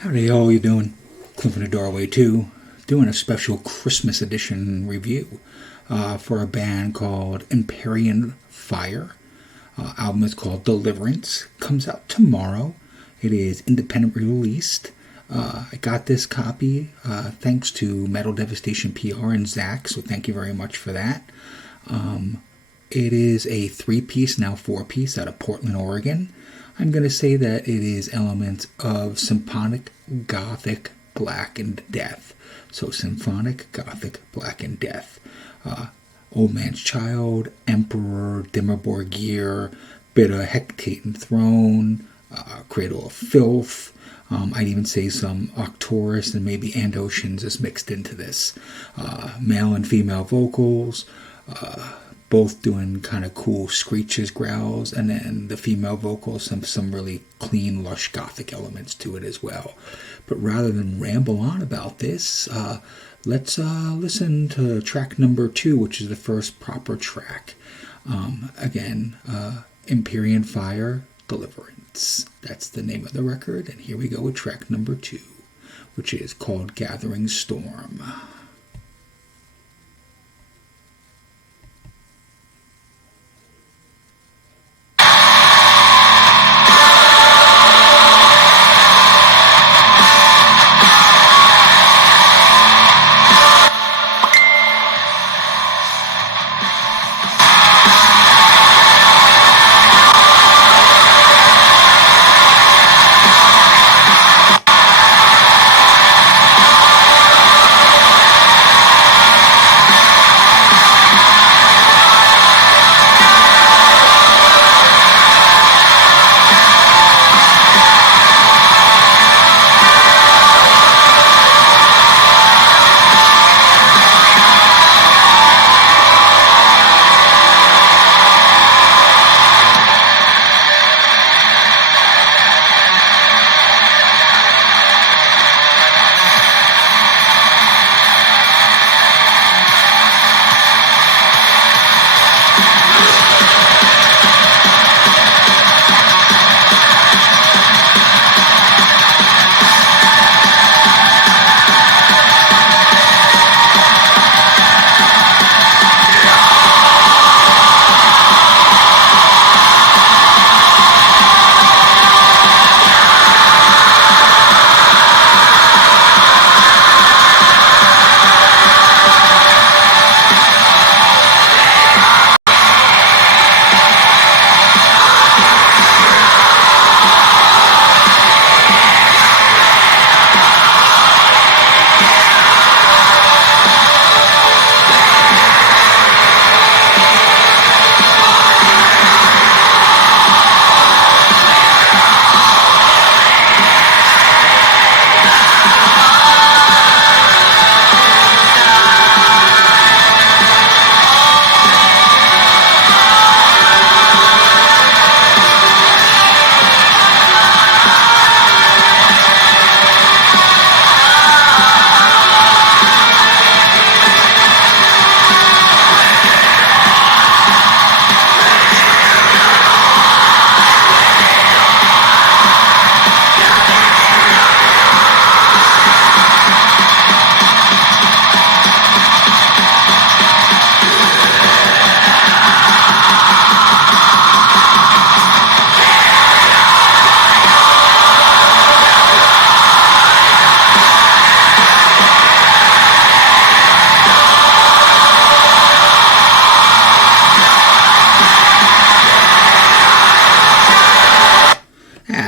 Howdy all, you doing? Cliff in the Doorway too, doing a special Christmas edition review for a band called Empyrean Fire. Album is called Deliverance. Comes out tomorrow. It is independently released. I got this copy thanks to Metal Devastation PR and Zach, so thank you very much for that. It is a 3-piece, now 4-piece, out of Portland, Oregon. I'm going to say that it is elements of Symphonic, Gothic, Black, and Death. So Symphonic, Gothic, Black, and Death. Old Man's Child, Emperor, Dimmerborgir, bit of Hecate and Throne, Cradle of Filth. I'd even say some Arcturus and maybe Andoceans is mixed into this. Male and female vocals, both doing kind of cool screeches, growls, and then the female vocals, some really clean, lush Gothic elements to it as well. But rather than ramble on about this, let's listen to track number 2, which is the first proper track. Empyrean Fire, Deliverance. That's the name of the record, and here we go with track number 2, which is called Gathering Storm.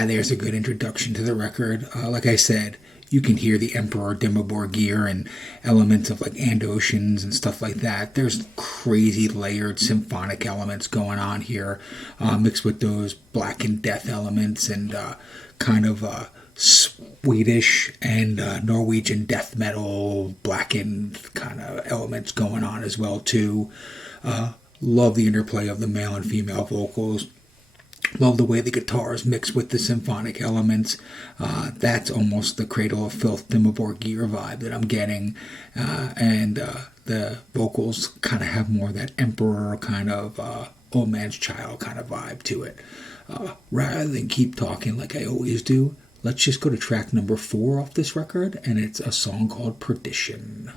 There's a good introduction to the record. Like I said, you can hear the Emperor Dimmerborgir and elements of like Andoceans and stuff like that. There's crazy layered symphonic elements going on here, mixed with those Black and Death elements and kind of Swedish and Norwegian death metal, blackened kind of elements going on as well too. Love the interplay of the male and female vocals. Love the way the guitars mix with the symphonic elements. That's almost the Cradle of Filth Dimmerborgir vibe that I'm getting. And the vocals kind of have more of that Emperor kind of Old Man's Child kind of vibe to it. Rather than keep talking like I always do, let's just go to track number 4 off this record, and it's a song called Perdition.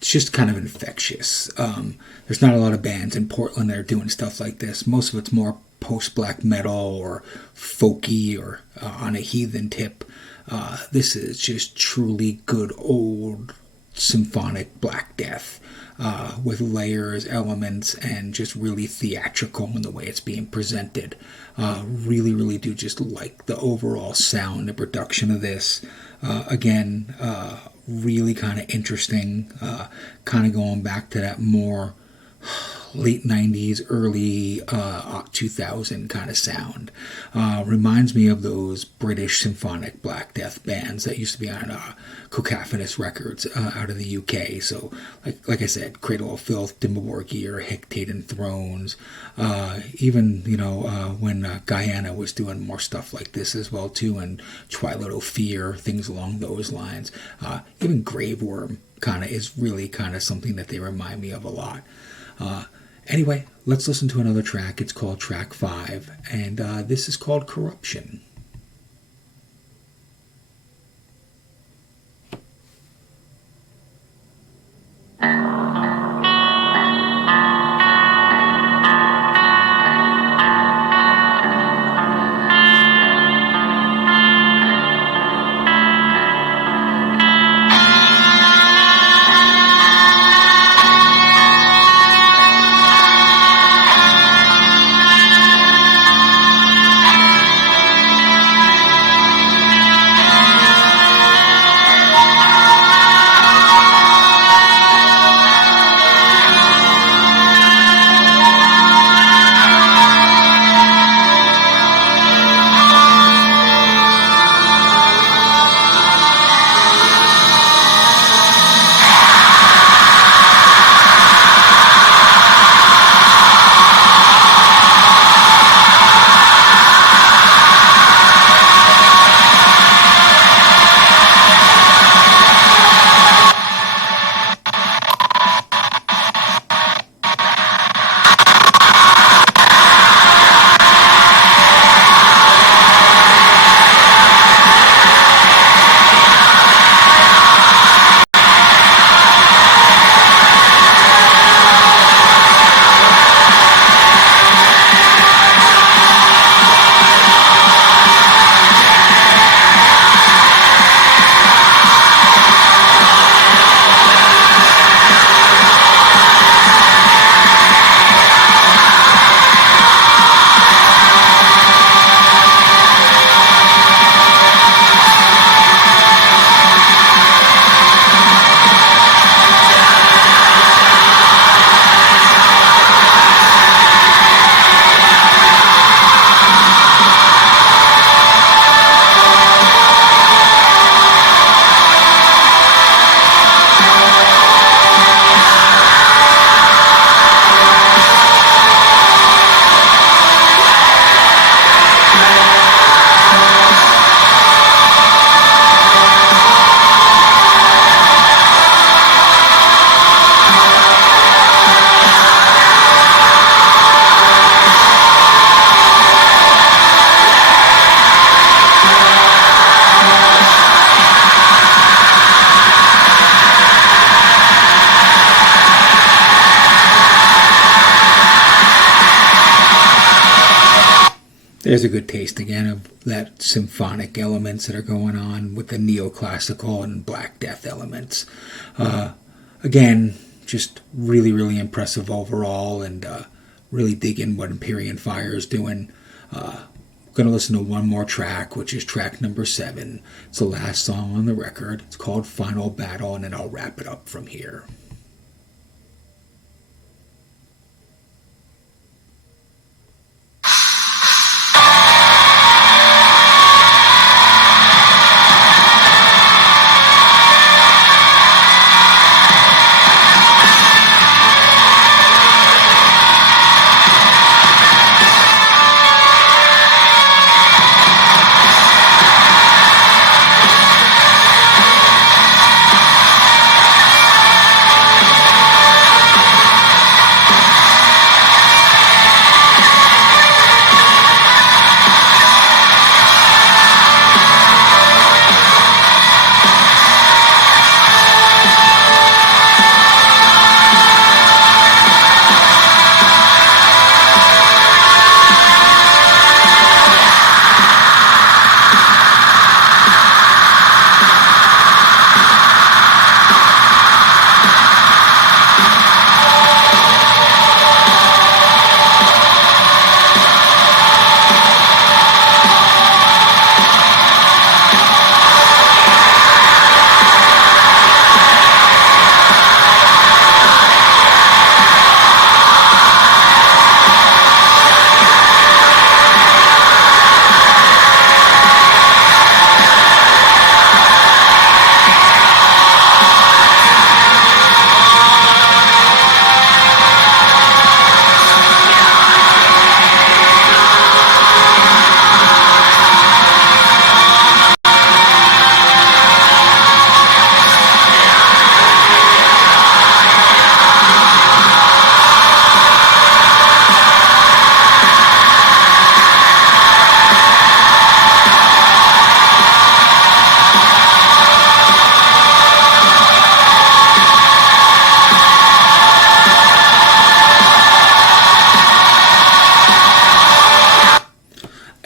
Just kind of infectious. There's not a lot of bands in Portland that are doing stuff like this. Most of it's more post-black metal or folky or on a heathen tip. This is just truly good old symphonic Black Death with layers, elements, and just really theatrical in the way it's being presented. Really do just like the overall sound and production of this. Again, really kind of interesting, kind of going back to that more late 90s, early 2000 kind of sound. Reminds me of those British symphonic Black Death bands that used to be on Cacophonous Records out of the UK. So, like I said, Cradle of Filth, Dimblewar Gear, Hectaden Thrones, even, when Guyana was doing more stuff like this as well, too, and Twilight of Fear, things along those lines. Even Graveworm kind of is really kind of something that they remind me of a lot. Anyway, let's listen to another track. It's called track 5, and this is called Corruption. There's a good taste again of that symphonic elements that are going on with the neoclassical and Black Death elements. Again, just really, really impressive overall, and really digging what Empyrean Fire is doing. Going to listen to one more track, which is track number 7. It's the last song on the record. It's called Final Battle, and then I'll wrap it up from here.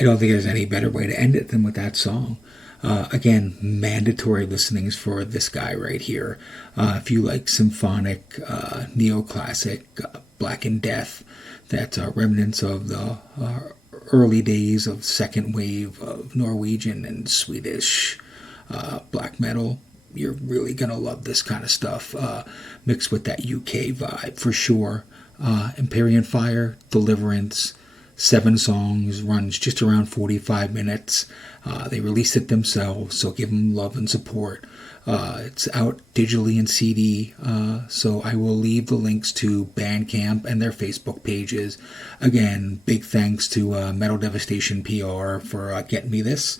I don't think there's any better way to end it than with that song. Again, mandatory listenings for this guy right here. If you like symphonic, neoclassic, Black and Death, that's remnants of the early days of second wave of Norwegian and Swedish black metal, you're really going to love this kind of stuff, mixed with that UK vibe for sure. Empyrean Fire, Deliverance, 7 songs, runs just around 45 minutes. They released it themselves, so give them love and support. It's out digitally and CD, so I will leave the links to Bandcamp and their Facebook pages. Again, big thanks to Metal Devastation PR for getting me this.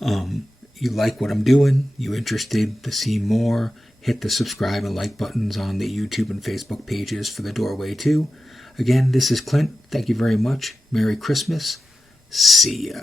You like what I'm doing, you interested to see more, hit the subscribe and like buttons on the YouTube and Facebook pages for The Doorway 2. Again, this is Clint. Thank you very much. Merry Christmas. See ya.